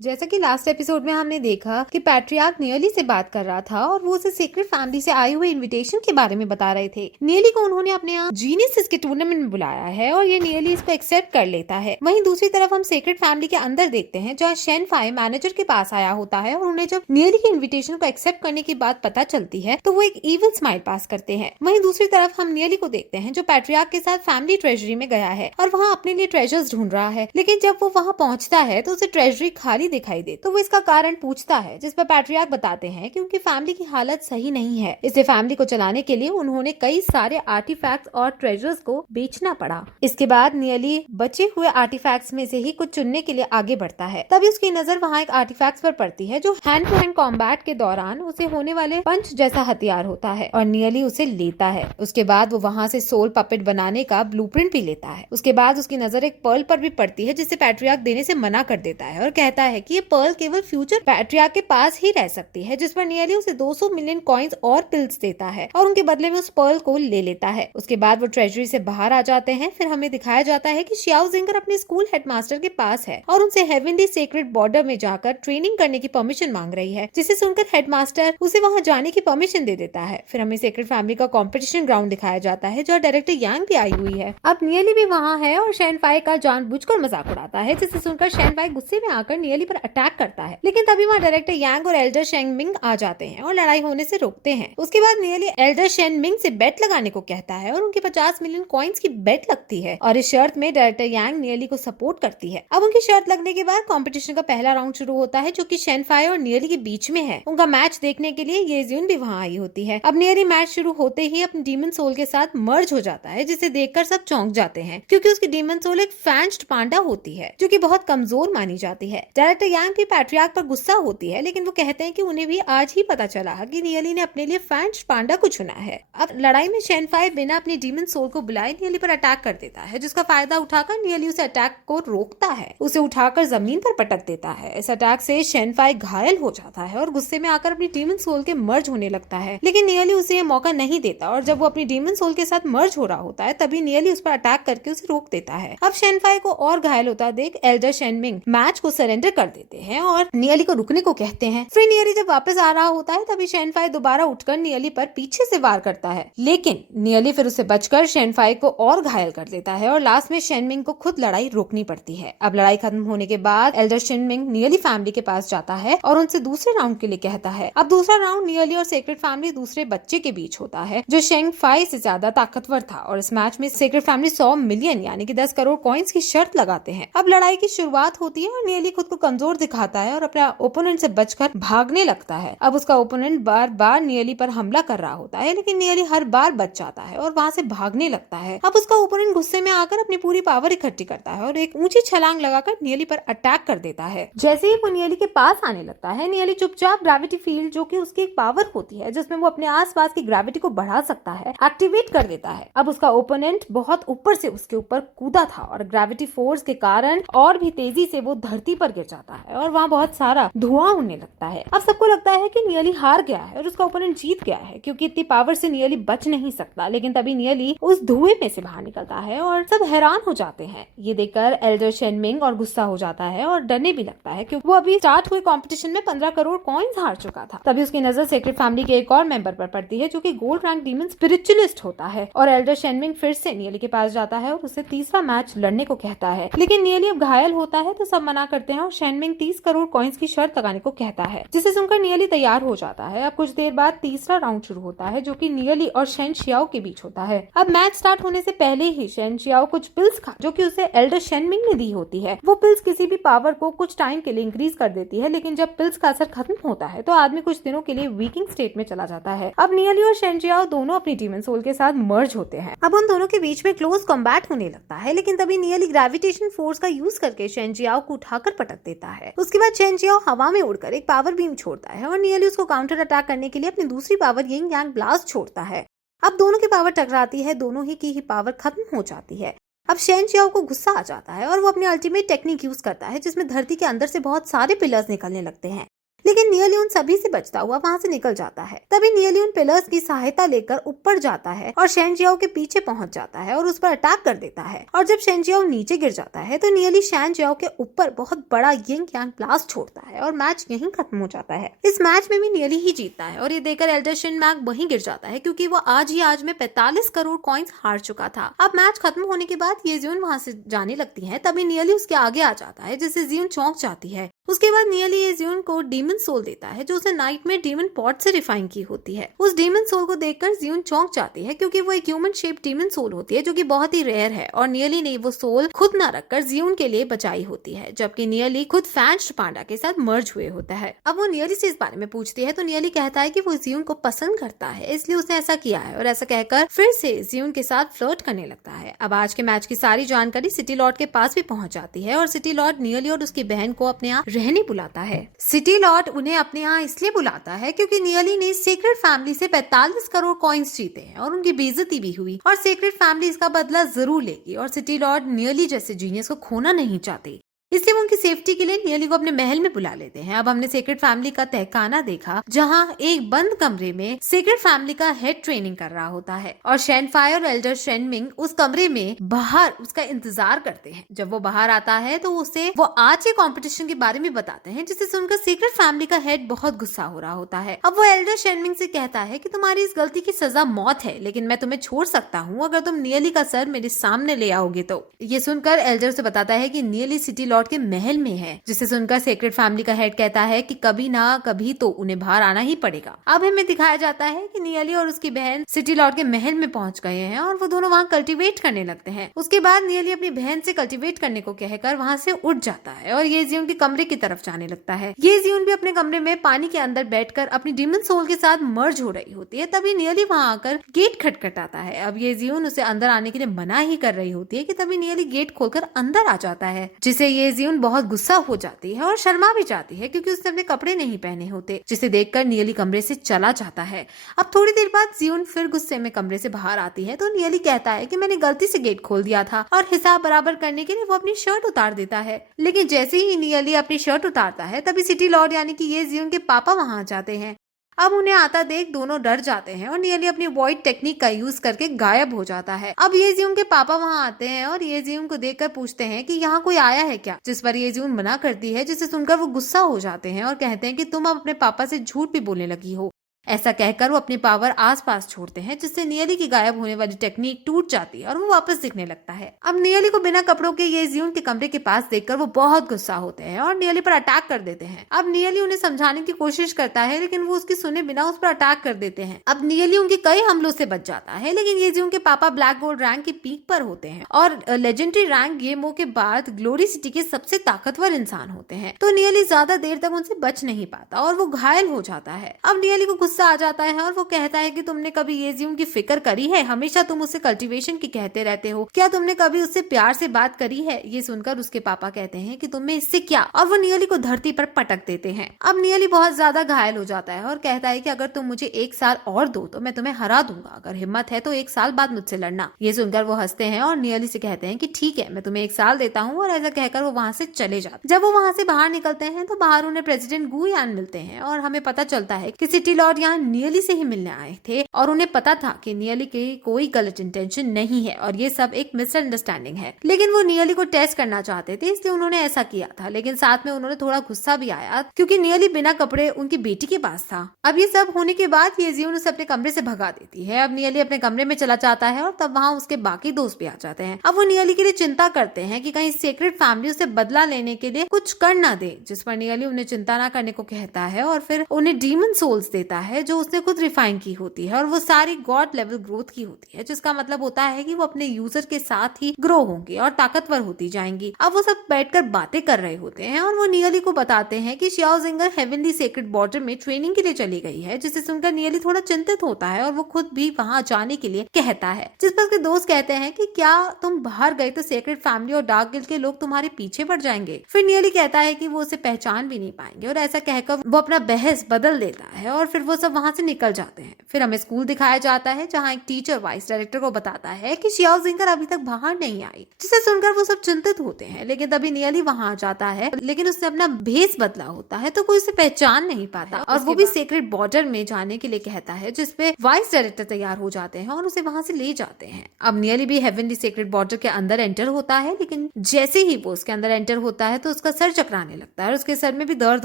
जैसा कि last episode में हमने देखा कि पैट्रियार्क नियली से बात कर रहा था और वो उसे सीक्रेट फैमिली से आए हुए इनविटेशन के बारे में बता रहे थे। नियली को उन्होंने अपने यहाँ जीनियस के टूर्नामेंट में बुलाया है और ये नियली इसको एक्सेप्ट कर लेता है। वहीं दूसरी तरफ हम सीक्रेट फैमिली के अंदर देखते हैं जहाँ शेन फाई मैनेजर के पास आया होता है और उन्हें जब नियली के इन्विटेशन को एक्सेप्ट करने की बात पता चलती है तो वो एक इविल स्माइल पास करते हैं। वहीं दूसरी तरफ हम नियली को देखते हैं जो पैट्रियार्क के साथ फैमिली ट्रेजरी में गया है और वहाँ अपने लिए ट्रेजर्स ढूंढ रहा है, लेकिन जब वो वहाँ पहुंचता है तो उसे ट्रेजरी खाली दिखाई दे। तो वो इसका कारण पूछता है, जिस पर पैट्रियार्क बताते हैं कि उनकी फैमिली की हालत सही नहीं है, इसलिए फैमिली को चलाने के लिए उन्होंने कई सारे आर्टिफैक्ट्स और ट्रेजर्स को बेचना पड़ा। इसके बाद नियली बचे हुए आर्टिफैक्ट्स में से ही कुछ चुनने के लिए आगे बढ़ता है। तभी उसकी नजर वहाँ एक आर्टिफैक्ट्स पर पड़ती है जो हैंड टू हैंड कॉम्बैट के दौरान उसे होने वाले पंच जैसा हथियार होता है और नियली उसे लेता है। उसके बाद वो वहाँ से सोल पपेट बनाने का ब्लूप्रिंट भी लेता है। उसके बाद उसकी नजर एक पर्ल पर भी पड़ती है जिसे पैट्रियार्क देने से मना कर देता है और कहता है कि ये पर्ल केवल फ्यूचर पैट्रियार्क के पास ही रह सकती है, जिस पर नियली उसे 200 मिलियन कॉइन्स और पिल्स देता है और उनके बदले में उस पर्ल को ले लेता है। उसके बाद वो ट्रेजरी से बाहर आ जाते हैं। फिर हमें दिखाया जाता है कि शियाओ जिंगर अपने स्कूल हेडमास्टर के पास है और उनसे हेवनली सेक्रेट बॉर्डर में जाकर ट्रेनिंग करने की परमिशन मांग रही है, जिसे सुनकर हेडमास्टर उसे वहां जाने की परमिशन दे देता है। फिर हमें सेक्रेट फैमिली का कॉम्पिटिशन ग्राउंड दिखाया जाता है जहाँ डायरेक्टर यांग भी आई हुई है। अब नियली भी वहाँ है और शेन फाई का जानबूझकर मजाक उड़ाता है, जिसे सुनकर शेन फाई गुस्से में आकर नियली पर अटैक करता है, लेकिन तभी वहाँ डायरेक्टर यांग और एल्डर शेंग मिंग आ जाते हैं और लड़ाई होने से रोकते हैं। उसके बाद नियली एल्डर शेंग मिंग से बेट लगाने को कहता है और उनके 50 मिलियन कॉइन्स की बेट लगती है और इस शर्त में डायरेक्टर यांग नियली को सपोर्ट करती है। अब उनकी शर्त लगने के बाद कॉम्पिटिशन का पहला राउंड शुरू होता है जो कि शेन फाई और नियली के बीच में है। उनका मैच देखने के लिए ये जून भी वहाँ आई होती है। अब नियली मैच शुरू होते ही अपने डीमन सोल के साथ मर्ज हो जाता है, जिसे देखकर सब चौंक जाते हैं क्योंकि उसकी डीमन सोल एक फैंस्ड पांडा होती है जो कि बहुत कमजोर मानी जाती है। डायरेक्टर यांग भी पैट्रियार्क पर गुस्सा होती है, लेकिन वो कहते हैं कि उन्हें भी आज ही पता चला कि नियली ने अपने लिए फैंस्ड पांडा को चुना है। अब लड़ाई में शेन फाई बिना अपनी डीमन सोल को बुलाए नियली पर अटैक कर देता है, जिसका फायदा उठाकर नियली उस अटैक को रोकता है, उसे उठाकर जमीन पर पटक देता है। इस अटैक से शेन फाई घायल हो जाता है और गुस्से में आकर अपनी डीमन सोल के मर्ज होने लगता है, लेकिन नियली उसे ये मौका नहीं देता और जब वो अपनी डीमन सोल के साथ मर्ज हो रहा होता है तभी नियली उस पर अटैक करके उसे रोक देता है। अब शेन फाई को और घायल होता देख एल्डर शेन मिंग मैच को सरेंडर कर देते हैं और नियली को रुकने को कहते हैं। फिर नियली जब वापस आ रहा होता है तभी शेन फाई दोबारा उठकर नियली पर पीछे से वार करता है, लेकिन नियली फिर उसे बचकर शेन फाई को और घायल कर देता है और लास्ट में शेन मिंग को खुद लड़ाई रोकनी पड़ती है। अब लड़ाई खत्म होने के बाद एल्डर शेन मिंग नियली फैमिली के पास जाता है और उनसे दूसरे राउंड के लिए कहता है। अब दूसरा राउंड नियली और सीक्रेट फैमिली दूसरे बच्चे के बीच होता है जो शेंग फाई से ज्यादा ताकतवर था और इस मैच में सीक्रेट फैमिली 100 मिलियन यानी कि 10 करोड़ कॉइन्स की शर्त लगाते हैं। अब लड़ाई की शुरुआत होती है और नियली खुद को कमजोर दिखाता है और अपने ओपोनेंट से बचकर भागने लगता है। अब उसका ओपोनेंट बार बार नियली पर हमला कर रहा होता है, लेकिन नियली हर बार बच जाता है और वहाँ से भागने लगता है। अब उसका ओपोनेंट गुस्से में आकर अपनी पूरी पावर इकट्ठी करता है और एक ऊंची छलांग लगाकर नियली पर अटैक कर देता है। जैसे ही वो नियली के पास आने लगता है, नियली चुपचाप ग्रेविटी फील्ड जो कि उसकी एक पावर होती है जिसमें वो अपने आसपास की ग्रेविटी को बढ़ा सकता है, एक्टिवेट कर देता है। अब उसका ओपोनेंट बहुत ऊपर से उसके ऊपर कूदा था और ग्रेविटी फोर्स के कारण और भी तेजी से वो धरती पर गिर जाता है और वहाँ बहुत सारा धुआं होने लगता है। अब सबको लगता है कि नियली हार गया है और उसका ओपोनेंट जीत गया है क्योंकि इतनी पावर से नियली बच नहीं सकता, लेकिन तभी नियली उस धुएं में से बाहर निकलता है और सब हैरान हो जाते हैं। ये देखकर एल्डर शेन मिंग और गुस्सा हो जाता है और डरने भी लगता है क्योंकि वो अभी स्टार्ट हुए कॉम्पिटिशन में 15 करोड़ कॉइन्स हार चुका था। तभी उसकी नजर सीक्रेट फैमिली के एक और मेंबर पर पड़ती है जो कि गोल्ड रैंक डीमन स्पिरिचुअलिस्ट होता है और एल्डर शेन मिंग फिर से नियली के पास जाता है और उसे तीसरा मैच लड़ने को कहता है, लेकिन नियली अब घायल होता है तो सब मना करते हैं और शेन मिंग 30 करोड़ कॉइन्स की शर्त लगाने को कहता है, जिसे सुनकर नियली तैयार हो जाता है। अब कुछ देर बाद तीसरा राउंड शुरू होता है जो कि नियली और शेन शियाओ के बीच होता है। अब मैच स्टार्ट होने से पहले ही शेन शियाओ कुछ पिल्स खा जो कि उसे एल्डर शेन मिंग ने दी होती है। वो पिल्स किसी भी पावर को कुछ टाइम के लिए इंक्रीज कर देती है, लेकिन जब पिल्स का असर खत्म होता है तो आदमी कुछ दिनों के लिए वीकिंग स्टेट में चला जाता है। अब नियली और शेन शियाओ दोनों अपनी डीमन सोल के साथ मर्ज होते हैं। अब उन दोनों के बीच में क्लोज कॉम्बैट होने लगता है, लेकिन तभी नियली ग्रेविटेशन फोर्स का यूज करके शेन शियाओ को उठाकर पटक देता है। उसके बाद शेन शियाओ हवा में उड़कर एक पावर बीम छोड़ता है और नियली उसको काउंटर अटैक करने के लिए अपनी दूसरी पावर यिंग यांग ब्लास्ट छोड़ता है। अब दोनों की पावर टकराती है, दोनों ही की पावर खत्म हो जाती है। अब शेन शियाओ को गुस्सा आ जाता है और वो अपनी अल्टीमेट टेक्निक यूज करता है जिसमें धरती के अंदर से बहुत सारे पिलर्स निकलने लगते हैं। लेकिन नियली उन सभी से बचता हुआ वहाँ से निकल जाता है। तभी नियली उन पिलर्स की सहायता लेकर ऊपर जाता है और शेनजियाओ के पीछे पहुंच जाता है और उस पर अटैक कर देता है। और जब शेनजियाओ नीचे गिर जाता है तो नियली शेनजियाओ के ऊपर बहुत बड़ा यिंग यांग ब्लास्ट छोड़ता है और मैच यहीं खत्म हो जाता है। इस मैच में भी नियली ही जीतता है और ये देखकर एल्डर शिनमैग वहीं गिर जाता है क्योंकि वो आज ही आज में 45 करोड़ कॉइन्स हार चुका था। अब मैच खत्म होने के बाद ये जियून वहां से जाने लगती है, तभी नियली उसके आगे आ जाता है जिससे जियून चौंक जाती है। उसके बाद नियली ये जियून को डीमन सोल देता है जो उसे नाइट में डीमन पॉट से रिफाइन की होती है। उस डीमन सोल को देखकर जियून चौंक जाती है क्योंकि वो एक ह्यूमन शेप डीमन सोल होती है जो कि बहुत ही रेयर है और नियली ने वो सोल खुद ना रखकर जियून के लिए बचाई होती है, जबकि नियली खुद फैंच्ड पांडा के साथ मर्ज हुए होता है। अब वो नियली से इस बारे में पूछती है तो नियली कहता है कि वो जियून को पसंद करता है इसलिए उसने ऐसा किया है और ऐसा कहकर फिर से जियून के साथ फ्लर्ट करने लगता है। अब आज के मैच की सारी जानकारी सिटी लॉर्ड के पास भी पहुंच जाती है और सिटी लॉर्ड नियली और उसकी बहन को अपने यहाँ रहने बुलाता है। सिटी लॉर्ड उन्हें अपने यहाँ इसलिए बुलाता है क्योंकि नियली ने सीक्रेट फैमिली से 45 करोड़ कॉइन्स जीते हैं और उनकी बेइज्जती भी हुई और सीक्रेट फैमिली इसका बदला जरूर लेगी और सिटी लॉर्ड नियली जैसे जीनियस को खोना नहीं चाहती, इसलिए वो उनकी सेफ्टी के लिए नियली को अपने महल में बुला लेते हैं। अब हमने सीक्रेट फैमिली का तहखाना देखा जहां एक बंद कमरे में सीक्रेट फैमिली का हेड ट्रेनिंग कर रहा होता है और शेनफायर और एल्डर शेनमिंग उस कमरे में बाहर उसका इंतजार करते हैं। जब वो बाहर आता है तो उसे वो आज के कंपटीशन के बारे में बताते हैं जिसे सुनकर सीक्रेट फैमिली का हेड बहुत गुस्सा हो रहा होता है। अब वो एल्डर शेनमिंग से कहता है कि तुम्हारी इस गलती की सजा मौत है, लेकिन मैं तुम्हें छोड़ सकता हूँ अगर तुम नियली का सर मेरे सामने ले आओगे तो। ये सुनकर एल्डर से बताता है कि नियली सिटी लॉर्ड के महल में है, जिसे सुनकर सीक्रेट फैमिली का हेड कहता है कि कभी ना कभी तो उन्हें बाहर आना ही पड़ेगा। अब हमें दिखाया जाता है कि नियली और उसकी बहन सिटी लॉर्ड के महल में पहुंच गए हैं और वो दोनों वहाँ कल्टीवेट करने लगते हैं। उसके बाद नियली अपनी बहन से कल्टीवेट करने को कहकर वहाँ से उठ जाता है और ये जियून के कमरे की तरफ जाने लगता है। ये जियून भी अपने कमरे में पानी के अंदर बैठकर अपनी डीमन सोल के साथ मर्ज हो रही होती है। तभी नियली वहाँ आकर गेट खटखटाता है। अब ये जियून उसे अंदर आने के लिए मना ही कर रही होती है कि तभी नियली गेट खोलकर अंदर आ जाता है, जिसे ये जियून बहुत गुस्सा हो जाती है और शर्मा भी जाती है क्योंकि उसने अपने कपड़े नहीं पहने होते, जिसे देखकर नियली कमरे से चला जाता है। अब थोड़ी देर बाद जियून फिर गुस्से में कमरे से बाहर आती है तो नियली कहता है कि मैंने गलती से गेट खोल दिया था और हिसाब बराबर करने के लिए वो अपनी शर्ट उतार देता है। लेकिन जैसे ही नियली अपनी शर्ट उतारता है तभी सिटी लॉर्ड यानी कि ये जियून के पापा वहां आ जाते हैं। अब उन्हें आता देख दोनों डर जाते हैं और नियली अपनी वॉइड टेक्निक का यूज करके गायब हो जाता है। अब ये जियून के पापा वहां आते हैं और ये जियून को देखकर पूछते हैं कि यहाँ कोई आया है क्या, जिस पर ये जियून मना करती है, जिसे सुनकर वो गुस्सा हो जाते हैं और कहते हैं कि तुम अब अपने पापा से झूठ भी बोलने लगी हो। ऐसा कहकर वो अपनी पावर आसपास छोड़ते हैं, जिससे नियली की गायब होने वाली टेक्निक टूट जाती है और वो वापस दिखने लगता है। अब नियली को बिना कपड़ों के ये जियून के कमरे के पास देखकर वो बहुत गुस्सा होते हैं और नियली पर अटैक कर देते हैं। अब नियली उन्हें समझाने की कोशिश करता है लेकिन वो उसकी सुने बिना उस पर अटैक कर देते हैं। अब नियली उनके कई हमलों से बच जाता है, लेकिन ये जियून के पापा ब्लैक गोल्ड रैंक की पीक पर होते हैं और लेजेंडरी रैंक गेमों के बाद ग्लोरी सिटी के सबसे ताकतवर इंसान होते हैं, तो नियली ज्यादा देर तक उनसे बच नहीं पाता और वो घायल हो जाता है। अब नियली को गुस्सा आ जाता है और वो कहता है कि तुमने कभी ये जियून की फिक्र करी है, हमेशा तुम उसे कल्टीवेशन की कहते रहते हो, क्या तुमने कभी उससे प्यार से बात करी है। ये सुनकर उसके पापा कहते हैं कि तुम्हें इससे क्या, और वो नियली को धरती पर पटक देते हैं। अब नियली बहुत ज्यादा घायल हो जाता है और कहता है कि अगर तुम मुझे 1 साल और दो तो मैं तुम्हें हरा दूंगा, अगर हिम्मत है तो 1 साल बाद मुझसे लड़ना। ये सुनकर वो हंसते हैं और नियली से कहते हैं कि ठीक है, मैं तुम्हें 1 साल देता हूँ, और ऐसा कहकर वो वहाँ से चले जाते। जब वो वहाँ से बाहर निकलते हैं तो बाहर उन्हें प्रेसिडेंट गु यान मिलते हैं और हमें पता चलता है कि सिटी लॉर्ड यहाँ नियली से ही मिलने आए थे और उन्हें पता था कि नियली की कोई गलत इंटेंशन नहीं है और ये सब एक मिसअंडरस्टैंडिंग है, लेकिन वो नियली को टेस्ट करना चाहते थे इसलिए उन्होंने ऐसा किया था। लेकिन साथ में उन्होंने थोड़ा गुस्सा भी आया क्योंकि नियली बिना कपड़े उनकी बेटी के पास था। अब ये सब होने के बाद ये जियून उसे अपने कमरे से भगा देती है। अब नियली अपने कमरे में चला जाता है और तब वहाँ उसके बाकी दोस्त भी आ जाते हैं। अब वो नियली के लिए चिंता करते हैं कि कहीं सीक्रेट फैमिली उसे बदला लेने के लिए कुछ कर ना दे, जिस पर नियली उन्हें चिंता ना करने को कहता है और फिर उन्हें डीमन सोल्स देता है जो उसने खुद रिफाइन की होती है और वो सारी गॉड लेवल ग्रोथ की होती है, जिसका मतलब होता है कि वो अपने यूजर के साथ ही ग्रो होंगे और ताकतवर होती जाएंगी। अब वो सब बैठकर बातें कर रहे होते हैं और वो नियली को बताते हैं कि Xiao Jinger heavenly secret border में ट्रेनिंग के लिए चली गई है, जिसे सुनकर नियली थोड़ा चिंतित होता है और वो खुद भी वहां जाने के लिए कहता है, जिस पर उसके दोस्त कहते हैं कि क्या तुम बाहर गए तो सेक्रेट फैमिली और डार्क गिल्ड के लोग तुम्हारे पीछे पड़ जाएंगे। फिर नियली कहता है कि वो उसे पहचान भी नहीं पाएंगे और ऐसा कहकर वो अपना बहस बदल देता है और फिर वो वो सब वहां से निकल जाते हैं। फिर हमें स्कूल दिखाया जाता है जहाँ एक टीचर वाइस डायरेक्टर को बताता है कि शियाओ जिंगर अभी तक बाहर नहीं आई, जिसे सुनकर वो सब चिंतित होते हैं। लेकिन तभी नियली वहां आ जाता है, लेकिन उसने अपना भेस बदला होता है तो कोई उसे पहचान नहीं पाता और वो भी सीक्रेट बॉर्डर में जाने के लिए कहता है, जिसपे वाइस डायरेक्टर तैयार हो जाते हैं और उसे वहां से ले जाते हैं। अब नियली भी हेवनली सीक्रेट बॉर्डर के अंदर एंटर होता है, लेकिन जैसे ही वो उसके अंदर एंटर होता है तो उसका सर चकराने लगता है और उसके सर में भी दर्द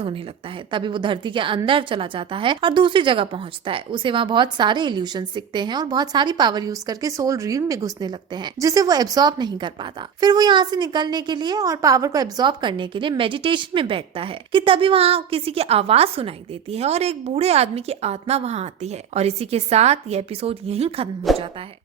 होने लगता है। तभी वो धरती के अंदर चला जाता है और दूसरी जगह पहुंचता है। उसे वहां बहुत सारे इल्यूशंस दिखते हैं और बहुत सारी पावर यूज करके सोल रीम में घुसने लगते हैं, जिसे वो एब्सॉर्ब नहीं कर पाता। फिर वो यहाँ से निकलने के लिए और पावर को एब्सॉर्ब करने के लिए मेडिटेशन में बैठता है कि तभी वहाँ किसी की आवाज सुनाई देती है और एक बूढ़े आदमी की आत्मा वहाँ आती है। और इसी के साथ ये एपिसोड यहीं खत्म हो जाता है।